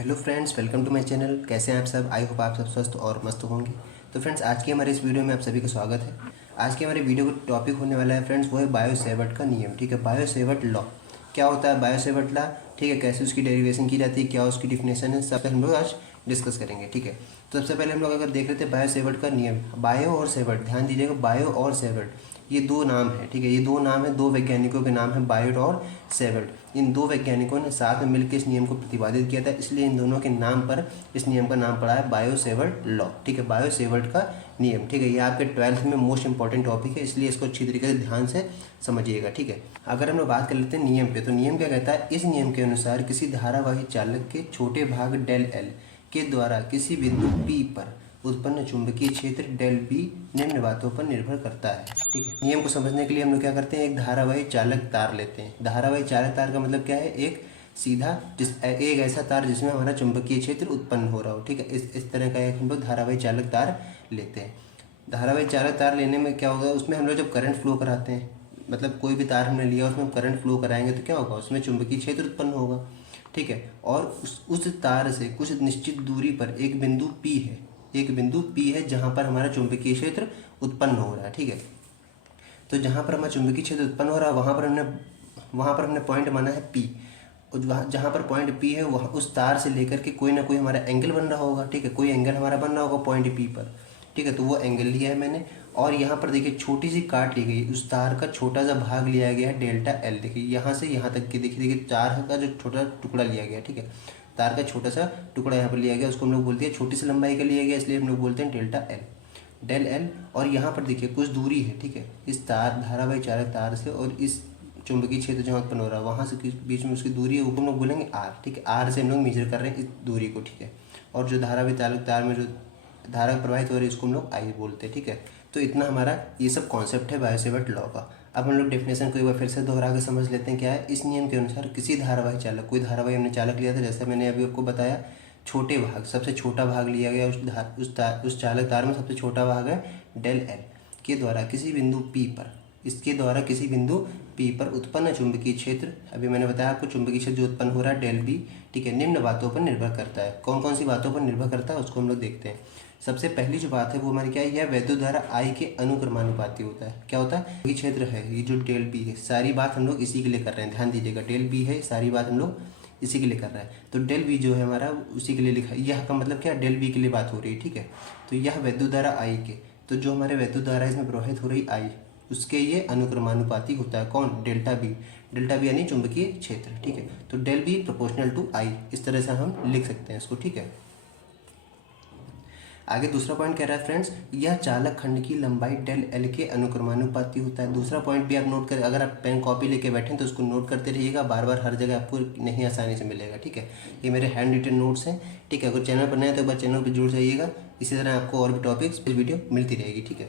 Hello friends, welcome to my channel. कैसे हैं आप सब? आई होप आप सब स्वस्थ और मस्त होंगे। तो फ्रेंड्स, आज की हमारे इस वीडियो में आप सभी का स्वागत है। आज के हमारे वीडियो का टॉपिक होने वाला है फ्रेंड्स, वो है बायो-सेवर्ट का नियम। ठीक है, बायो-सेवर्ट लॉ क्या होता है, बायो-सेवर्ट लॉ, ठीक है, कैसे उसकी डेरिवेशन की जाती है, क्या उसकी डिफिनेशन है, सब हम लोग आज डिस्कस करेंगे। ठीक है, तो सबसे पहले हम लोग अगर देख लेते हैं बायो-सेवर्ट का नियम। बायो और सेवर्ट, ध्यान दीजिएगा, बायो और सेवर्ट ये दो नाम है। ठीक है, ये दो नाम है, दो वैज्ञानिकों के नाम है, बायोट और सेवर्ट। इन दो वैज्ञानिकों ने साथ में मिलकर इस नियम को प्रतिपादित किया था, इसलिए इन दोनों के नाम पर इस नियम का नाम पड़ा है बायो-सेवर्ट लॉ। ठीक है, बायो-सेवर्ट का नियम। ठीक है, ये आपके 12th में मोस्ट इंपॉर्टेंट टॉपिक है, इसलिए इसको अच्छी तरीके से ध्यान से समझिएगा। ठीक है, अगर हम लोग बात कर लेते हैं नियम पे, तो नियम क्या कहता है, इस नियम के अनुसार किसी धारावाही चालक के छोटे भाग डेल एल के द्वारा किसी बिंदु पी पर उत्पन्न चुंबकीय क्षेत्र डेल बी निम्न बातों पर निर्भर करता है। ठीक है, नियम को समझने के लिए हम लोग क्या करते हैं, एक धारावाही चालक तार लेते हैं। धारावाही चालक तार का मतलब क्या है, एक सीधा एक ऐसा तार जिसमें हमारा चुंबकीय क्षेत्र उत्पन्न हो रहा हो। ठीक है, इस तरह का एक हम लोग धारावाही चालक तार लेते हैं। धारावाही चालक तार लेने में क्या होगा, उसमें हम लोग जब करंट फ्लो कराते हैं, मतलब कोई भी तार हमने लिया उसमें करंट फ्लो कराएंगे तो क्या होगा, उसमें चुंबकीय क्षेत्र उत्पन्न होगा। ठीक है, और उस तार से कुछ निश्चित दूरी पर एक बिंदु पी है, एक बिंदु पी है जहाँ पर हमारा चुंबकीय क्षेत्र उत्पन्न हो रहा है। ठीक है, तो जहाँ पर हमारा चुंबकीय क्षेत्र उत्पन्न हो रहा है वहाँ पर हमने पॉइंट माना है पी। और जहाँ पर पॉइंट पी है वहाँ उस तार से लेकर के कोई ना कोई हमारा एंगल बन रहा होगा। ठीक है, कोई एंगल हमारा बन रहा होगा पॉइंट पी पर। ठीक है, तो वो एंगल लिया है मैंने, और यहाँ पर देखिए छोटी सी काट ली गई, उस तार का छोटा सा भाग लिया गया है डेल्टा एल। देखिए यहाँ से यहाँ तक की देखिए तार का जो छोटा टुकड़ा लिया गया। ठीक है, तार का छोटा सा टुकड़ा यहाँ पर लिया गया, उसको हम लोग बोलते हैं, छोटी सी लंबाई का लिया गया, इसलिए हम लोग बोलते हैं डेल्टा एल, डेल एल। और यहाँ पर देखिए कुछ दूरी है। ठीक है, इस तार धारावाही चालक तार से और इस चुंबकीय क्षेत्र जहाँ उत्पन्न हो रहा है वहाँ से बीच में उसकी दूरी है, वो हम लोग बोलेंगे आर। ठीक है, आर से हम लोग मेजर कर रहे हैं इस दूरी को। ठीक है, और जो धारावाही चालक तार में जो धारा प्रवाहित हो रही है इसको हम लोग आई बोलते हैं। ठीक है, तो इतना हमारा ये सब कॉन्सेप्ट है बायो-सेवर्ट लॉ का। अब हम लोग डेफिनेशन को एक बार फिर से दोहरा के समझ लेते हैं क्या है। इस नियम के अनुसार किसी धारावाही चालक, कोई धारावाही हमने चालक लिया था, जैसे मैंने अभी आपको बताया, छोटे भाग, सबसे छोटा भाग लिया गया उस चालक तार में सबसे छोटा भाग है डेल एल के द्वारा किसी बिंदु पी पर, इसके द्वारा किसी बिंदु पी पर उत्पन्न चुंबकीय क्षेत्र, अभी मैंने बताया आपको चुंबकीय क्षेत्र जो उत्पन्न हो रहा है डेल बी। ठीक है, निम्न बातों पर निर्भर करता है। कौन कौन सी बातों पर निर्भर करता है उसको हम लोग देखते हैं। सबसे पहली जो बात है वो हमारी क्या है, यह वैद्युत धारा आई के अनुक्रमानुपाती होता है। क्या होता है, ये क्षेत्र है, ये जो डेल बी है, सारी बात हम लोग इसी के लिए कर रहे हैं, ध्यान दीजिएगा, डेल बी है, सारी बात हम लोग इसी के लिए कर रहे हैं। तो डेल बी जो है हमारा उसी के लिए लिखा है, यह का मतलब क्या, डेल बी के लिए बात हो रही है। ठीक है, तो यह वैद्युत धारा आई के, तो जो हमारे वैद्युत धारा इसमें प्रवाहित हो रही आई, उसके ये अनुक्रमानुपाती होता है। कौन, डेल्टा बी, डेल्टा बी यानी चुंबकीय क्षेत्र। ठीक है, तो डेल बी प्रोपोर्शनल टू आई, इस तरह से हम लिख सकते हैं इसको। ठीक है, आगे दूसरा पॉइंट कह रहा है फ्रेंड्स, यह चालक खंड की लंबाई डेल एल के अनुक्रमानुपाती होता है। दूसरा पॉइंट भी आप नोट करें, अगर आप पेन कॉपी लेके बैठें तो उसको नोट करते रहिएगा, बार बार हर जगह आपको नहीं आसानी से मिलेगा। ठीक है, ये मेरे हैंड रिटन नोट्स हैं। ठीक है, अगर चैनल पर नए हैं तो एक बार चैनल पर जुड़ जाइएगा, इसी तरह आपको और भी टॉपिक्स वीडियो मिलती रहेगी। ठीक है,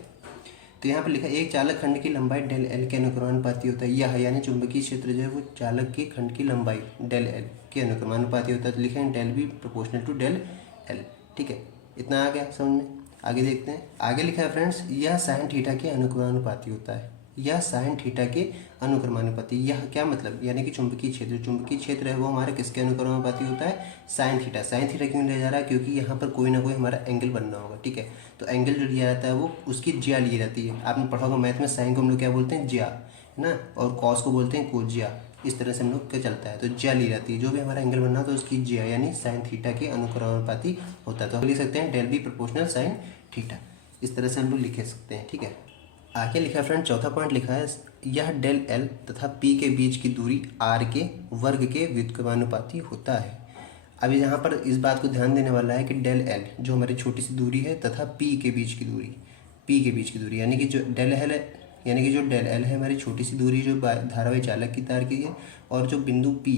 तो यहाँ पर लिखा है एक चालक खंड की लंबाई डेल एल के अनुक्रमानुपाती होता है। यह यानी चुंबकीय क्षेत्र जो है वो चालक के खंड की लंबाई डेल एल के अनुक्रमानुपाती होता है, तो लिखेंगे del B proportional to del L. ठीक है, इतना आ गया समझ में। आगे देखते हैं, आगे लिखा है फ्रेंड्स, यह साइन थीटा के अनुक्रमानुपाती होता है। यह साइन थीटा के अनुक्रमानुपाती, यह क्या मतलब, यानी कि चुंबकीय क्षेत्र है वो हमारे किसके अनुक्रमानुपाती होता है, साइन थीटा। साइन थीटा क्यों लिया जा रहा है, क्योंकि यहाँ पर कोई ना कोई हमारा एंगल बनना होगा। ठीक है, तो एंगल जो लिया जाता है वो उसकी ज्या ली जाती है। आपने पढ़ा होगा मैथ में, साइन को हम लोग क्या बोलते हैं, ज्या, है ना, और कॉस को बोलते हैं कोज्या। इस तरह से हम लोग क्या चलता है, तो ज्या ली जाती है, जो भी हमारा एंगल बनना तो उसकी ज्या यानी साइन थीटा के अनुक्रमानुपाती होता है। तो हम लिख सकते हैं del B proportional sine theta, इस तरह से हम लोग लिख सकते हैं। ठीक है, आगे लिखा है फ्रेंड, चौथा पॉइंट लिखा है, यह डेल एल तथा पी के बीच की दूरी आर के वर्ग के व्युत्क्रमानुपाती होता है। अभी यहाँ पर इस बात को ध्यान देने वाला है कि डेल एल जो हमारी छोटी सी दूरी है तथा पी के बीच की दूरी, यानी कि जो डेल एल है, यानी कि जो डेल एल है हमारी छोटी सी दूरी जो धारावाही चालक की तार की है, और जो बिंदु पी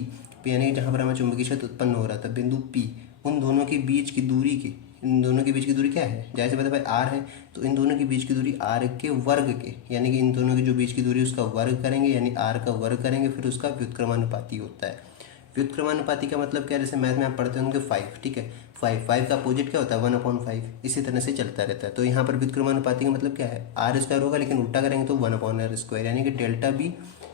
यानी कि जहाँ पर हमारा चुंबकीय क्षेत्र उत्पन्न हो रहा था बिंदु पी, इन दोनों के बीच की दूरी क्या है, जैसे पता भाई आर है, तो इन दोनों के बीच की दूरी आर के वर्ग के, यानी कि इन दोनों के जो बीच की दूरी उसका वर्ग करेंगे, यानी आर का वर्ग करेंगे, फिर उसका व्युत्क्रमानुपाती होता है। व्युत्क्रमानुपाती का मतलब क्या है, जैसे मैथ में आप पढ़ते होंगे 5। ठीक है, 5 का अपोजिट क्या होता है, 1/5, इसी तरह से चलता रहता है। तो यहाँ पर व्युत्क्रमानुपाती का मतलब क्या है, आर स्क्वायर होगा, लेकिन उल्टा करेंगे तो 1/r², यानी कि delta B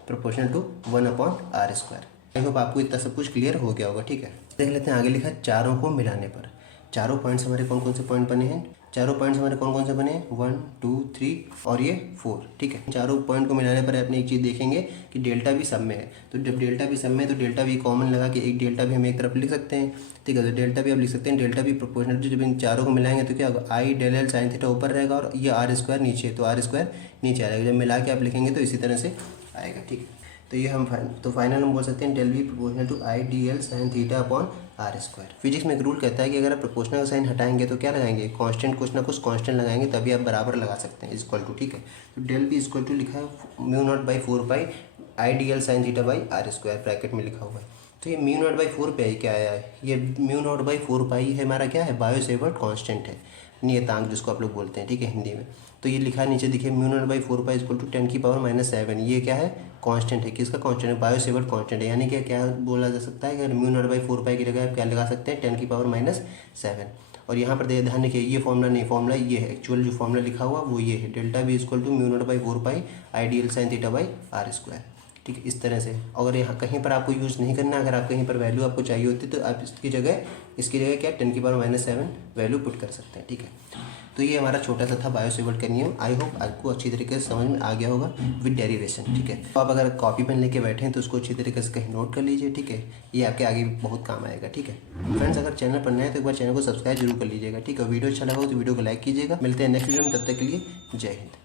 proportional to 1/r²। I hope आपको इतना सब कुछ क्लियर हो गया होगा। ठीक है, देख लेते हैं आगे लिखा है चारों को मिलाने पर। चारों पॉइंट्स हमारे कौन कौन से पॉइंट बने हैं, चारों पॉइंट्स हमारे कौन कौन से बने हैं, 1 2 3 और ये 4, ठीक है। चारों पॉइंट को मिलाने पर अपने एक चीज़ देखेंगे कि डेल्टा भी सब में है। तो जब डेल्टा भी सब में है तो डेल्टा भी कॉमन लगा के एक डेल्टा भी हम एक तरफ लिख सकते हैं, ठीक है। तो डेल्टा भी आप लिख सकते हैं, डेल्टा भी प्रोपोर्शनल टू, जब इन चारों को मिलाएंगे तो क्या होगा, आई डेल एल साइन थीटा ऊपर रहेगा और ये आर स्क्वायर नीचे, तो आर स्क्वायर नीचे आएगा। जब मिला के आप लिखेंगे तो इसी तरह से आएगा, ठीक है। तो ये हम फाइनल हम बोल सकते हैं del V proportional to I D L sine theta upon R square. Physics में एक रूल कहता है कि अगर आप प्रोपोर्शनल का साइन हटाएंगे तो क्या लगाएंगे, कांस्टेंट, कुछ ना कुछ कांस्टेंट लगाएंगे, तभी आप बराबर लगा सकते हैं, इक्वल टू, ठीक है। तो डेल वी इक्वल टू लिखा है mu naught by 4 pi I D L sine theta by R square, bracket में लिखा हुआ है। तो ये म्यू नॉट बाई 4 पाई क्या आया है, ये म्यू नॉट बाई 4 पाई है हमारा क्या है, बायो सेवर्ट कांस्टेंट है, नियतांक जिसको आप लोग बोलते हैं, ठीक है, हिंदी में। तो ये लिखा है नीचे देखिए mu naught by 4 pi equal to 10 की पावर -7, ये क्या है, कांस्टेंट है। किसका कांस्टेंट है, बायो सेवर्ट कांस्टेंट है। यानी कि क्या बोला जा सकता है कि म्यू नॉट बाई 4 पाई की जगह आप क्या लगा सकते हैं, 10 की पावर -7। और यहाँ पर ध्यान रखिए ये फॉर्मूला नहीं, फॉर्मूला ये है, एक्चुअल जो फॉर्मूला लिखा हुआ वो ये है, delta B equal to mu naught by 4 pi I D L sine theta by R square, ठीक है। इस तरह से अगर यहाँ कहीं पर आपको यूज़ नहीं करना, अगर आप कहीं पर वैल्यू आपको चाहिए होती तो आप इसकी जगह क्या 10 की पावर -7 वैल्यू पुट कर सकते हैं, ठीक है। तो ये हमारा छोटा सा था बायो सेवर्ट का नियम। आई होप आपको अच्छी तरीके से समझ में आ गया होगा विद डेरिवेशन, ठीक है। तो आप अगर कॉपी पेन लेके बैठे हैं तो उसको अच्छी तरीके से कहीं नोट कर लीजिए, ठीक है। ये आपके आगे भी बहुत काम आएगा, ठीक है। फ्रेंड्स अगर चैनल पर नए हैं तो एक बार चैनल को सब्सक्राइब जरूर कर लीजिएगा, ठीक है। वीडियो अच्छा लगा हो तो वीडियो को लाइक कीजिएगा। मिलते हैं नेक्स्ट वीडियो में, तब तक के लिए जय हिंद।